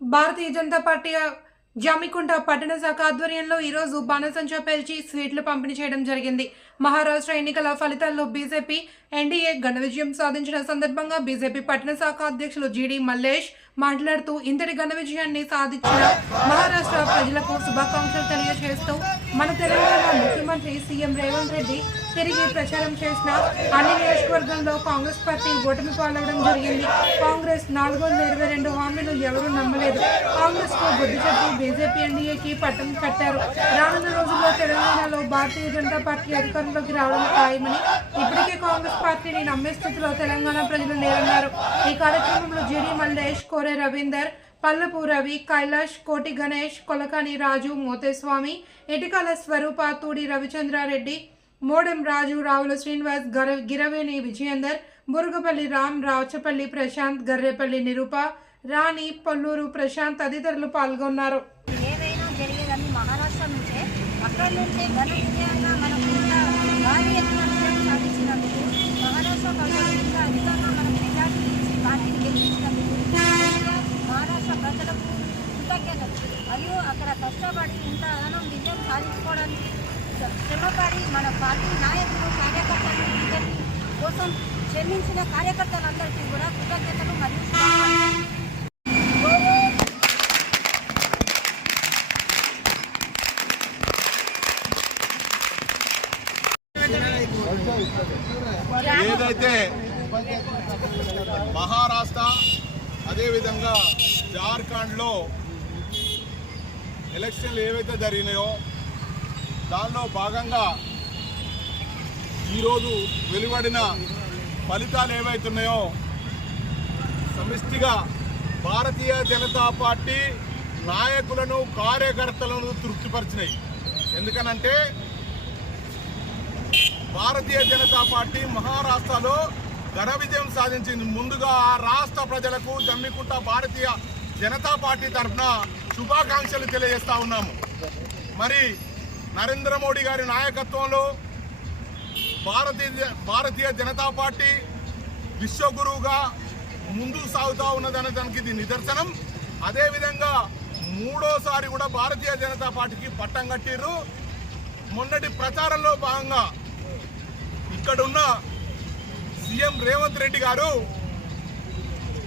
Bharatiya Janata party జామికుంట పట్టణ శాఖ ఆధ్వర్యంలో ఈరోజు బాణసంచ పేల్చి స్వీట్లు పంపిణీ చేయడం జరిగింది. మహారాష్ట్ర ఎన్నికల ఫలితాల్లో బీజేపీ ఎన్డీఏ ఘన విజయం సాధించిన సందర్భంగా బీజేపీ పట్టణ శాఖ అధ్యక్షులు జీడీ మల్లేష్ మాట్లాడుతూ ఇంతటి ఘన విజయాన్ని సాధించిన మహారాష్ట్ర ప్రజలకు శుభాకాంక్షలు తెలియజేస్తూ మన తెలంగాణ ముఖ్యమంత్రి సీఎం రేవంత్ రెడ్డి తిరిగి ప్రచారం చేసిన అన్ని నియోజకవర్గంలో కాంగ్రెస్ పార్టీ ఓటమి పాలవడం జరిగింది. కాంగ్రెస్ నాలుగు వందల ఇరవై రెండు హామీలు ఎవరూ నమ్మలేదు. కాంగ్రెస్కు బుద్ధి చెప్పి బీజేపీ ఎన్డీఏకి పట్టం కట్టారు. రానున్న రోజుల్లో తెలంగాణలో భారతీయ జనతా పార్టీ అధికారంలోకి రావడం ఖాయమని ఇప్పటికే కాంగ్రెస్ పార్టీని నమ్మే స్థితిలో తెలంగాణ ప్రజలు లేరన్నారు. ఈ కార్యక్రమంలో జిడి మల్లేష్ కోరే రవీందర్ పల్లపు రవి కైలాష్ కోటి గణేష్ కొలకాని రాజు మోతేస్వామి ఇటికల స్వరూప తూడి రవిచంద్రారెడ్డి మోడెం రాజు రావుల శ్రీనివాస్ గర గిరవేణి విజయేందర్ బురుగపల్లి రామ్ రాచపల్లి ప్రశాంత్ గర్రేపల్లి నిరూప రాణి పల్లూరు ప్రశాంత్ తదితరులు పాల్గొన్నారు. ఏదైనా జరిగేదాన్ని మహారాష్ట్ర నుంచే అక్కడి నుంచే ఘన విజయంగా మనకు భారీ ఎత్తున సాధించినందుకు మహారాష్ట్ర ప్రజలు ఇంకా అధికంగా మనకు మెజార్టీ ఇచ్చి పార్టీని గెలిపించినందుకు ముందుగా మహారాష్ట్ర ప్రజలకు కృతజ్ఞతలు మరియు అక్కడ కష్టపడి ఇంత అదనం విజయం సాధించుకోవడానికి శ్రమపడి మన పార్టీ నాయకులు కార్యకర్తలు అందరికీ కోసం శ్రమించిన కార్యకర్తలందరికీ కూడా కృతజ్ఞతలు మరియు ఏదైతే మహారాష్ట్ర అదేవిధంగా జార్ఖండ్లో ఎలక్షన్లు ఏవైతే జరిగినాయో దానిలో భాగంగా ఈరోజు వెలువడిన ఫలితాలు ఏవైతున్నాయో సమిష్టిగా భారతీయ జనతా పార్టీ నాయకులను కార్యకర్తలను తృప్తిపరిచినాయి. ఎందుకనంటే భారతీయ జనతా పార్టీ మహారాష్ట్రలో ఘన విజయం సాధించింది. ముందుగా ఆ రాష్ట్ర ప్రజలకు జమ్మికుంట భారతీయ జనతా పార్టీ తరఫున శుభాకాంక్షలు తెలియజేస్తా ఉన్నాము. మరి నరేంద్ర మోడీ గారి నాయకత్వంలో భారతీయ భారతీయ జనతా పార్టీ విశ్వగురువుగా ముందుకు సాగుతూ ఉన్నదనే దానికి ఇది నిదర్శనం. అదేవిధంగా మూడోసారి కూడా భారతీయ జనతా పార్టీకి పట్టం కట్టిర్రు. మొన్నటి ప్రచారంలో భాగంగా ఇక్కడున్న సీఎం రేవంత్ రెడ్డి గారు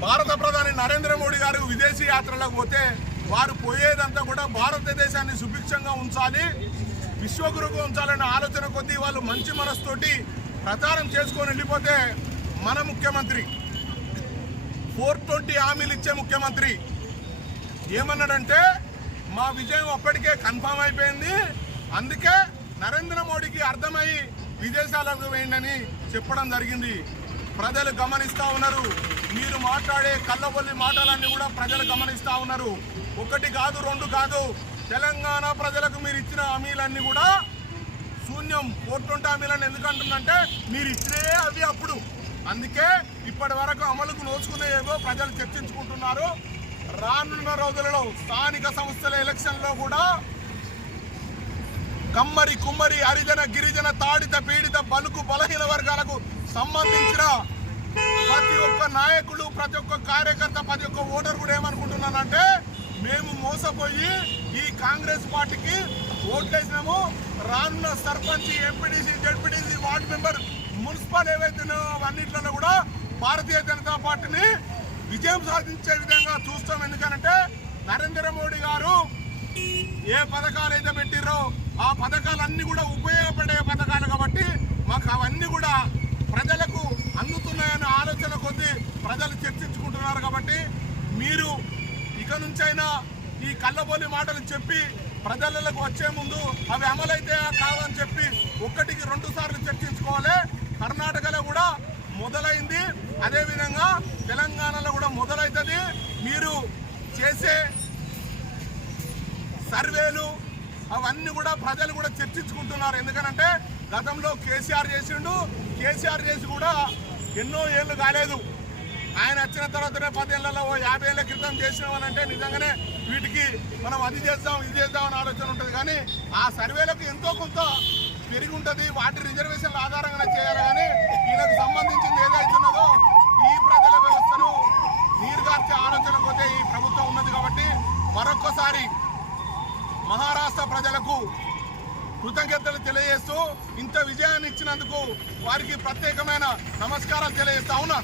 భారత ప్రధాని నరేంద్ర మోడీ గారు విదేశీ యాత్రలకు పోతే వారు పోయేదంతా కూడా భారతదేశాన్ని సుభిక్షంగా ఉంచాలి విశ్వగురుగా ఉంచాలనే ఆలోచన కొద్దీ వాళ్ళు మంచి మనసుతోటి ప్రచారం చేసుకొని వెళ్ళిపోతే మన ముఖ్యమంత్రి ఫోర్ ట్వంటీ హామీలు ఇచ్చే ముఖ్యమంత్రి ఏమన్నాడంటే మా విజయం అప్పటికే కన్ఫామ్ అయిపోయింది అందుకే నరేంద్ర మోడీకి అర్థమై విదేశాలకు వేయండి చెప్పడం జరిగింది. ప్రజలు గమనిస్తా ఉన్నారు. మీరు మాట్లాడే కళ్ళబొల్లి మాటలన్నీ కూడా ప్రజలు గమనిస్తా ఉన్నారు. ఒకటి కాదు రెండు కాదు. తెలంగాణ ప్రజలకు మీరు ఇచ్చిన హామీలన్నీ కూడా శూన్యం కోర్టుంటే హామీలను ఎందుకంటుందంటే మీరు ఇచ్చినే అవి అప్పుడు. అందుకే ఇప్పటి వరకు అమలుకు నోచుకునేవో ప్రజలు చర్చించుకుంటున్నారు. రానున్న రోజులలో స్థానిక సంస్థల ఎలక్షన్లో కూడా కమ్మరి కుమ్మరి హరిజన గిరిజన తాడిత పీడిత బలుకు బలహీన వర్గాలకు సంబంధించిన ప్రతి ఒక్క నాయకుడు ప్రతి ఒక్క కార్యకర్త ప్రతి ఒక్క ఓటర్ కూడా ఏమనుకుంటున్నానంటే మేము మోసపోయి ఈ కాంగ్రెస్ పార్టీకి ఓట్లేసినాము. రానున్న sarpanch MPTC ZPTC ward member municipal ఏవైతున్నాయో అవన్నింటిలో కూడా భారతీయ జనతా పార్టీని విజయం సాధించే విధంగా చూస్తాం. ఎందుకనంటే నరేంద్ర మోడీ గారు ఏ పథకాలు అయితే పెట్టిర్రో ఆ పథకాలన్నీ కూడా ఉపయోగపడే పథకాలు కాబట్టి మాకు అవన్నీ కూడా ప్రజలకు అందుతున్నాయన్న ఆలోచన కొద్దీ ప్రజలు చర్చించుకుంటున్నారు కాబట్టి మీరు ఇక నుంచైనా ఈ కళ్ళబోలి మాటలు చెప్పి ప్రజలకు వచ్చే ముందు అవి అమలైతే కావని చెప్పి ఒక్కటికి రెండు సార్లు చర్చించుకోవాలి. కర్ణాటకలో కూడా మొదలైంది. అదేవిధంగా తెలంగాణలో కూడా మొదలవుతుంది మీరు చేసే సర్వేలు అవన్నీ కూడా ప్రజలు కూడా చర్చించుకుంటున్నారు. ఎందుకనంటే గతంలో కేసీఆర్ చేసిండు కేసీఆర్ చేసి కూడా ఎన్నో ఏళ్ళు కాలేదు. ఆయన వచ్చిన తర్వాతనే పదేళ్ళలో ఓ యాభై ఏళ్ళ క్రితం చేసినామనంటే నిజంగానే వీటికి మనం అది చేద్దాం ఇది చేద్దాం అని ఆలోచన ఉంటుంది. కానీ ఆ సర్వేలకు ఎంతో కొంత పెరిగి ఉంటుంది. వాటి రిజర్వేషన్ల ఆధారంగా చేయాలి. కానీ వీళ్ళకి సంబంధించింది ఏదైతున్నదో ఈ ప్రజల వ్యవస్థను నీరుగార్చే ఆలోచన పోతే ఈ ప్రభుత్వం ఉన్నది కాబట్టి మరొకసారి మహారాష్ట్ర ప్రజలకు కృతజ్ఞతలు తెలియజేస్తూ ఇంత విజయాన్ని ఇచ్చినందుకు వారికి ప్రత్యేకమైన నమస్కారాలు తెలియజేస్తా ఉన్నా.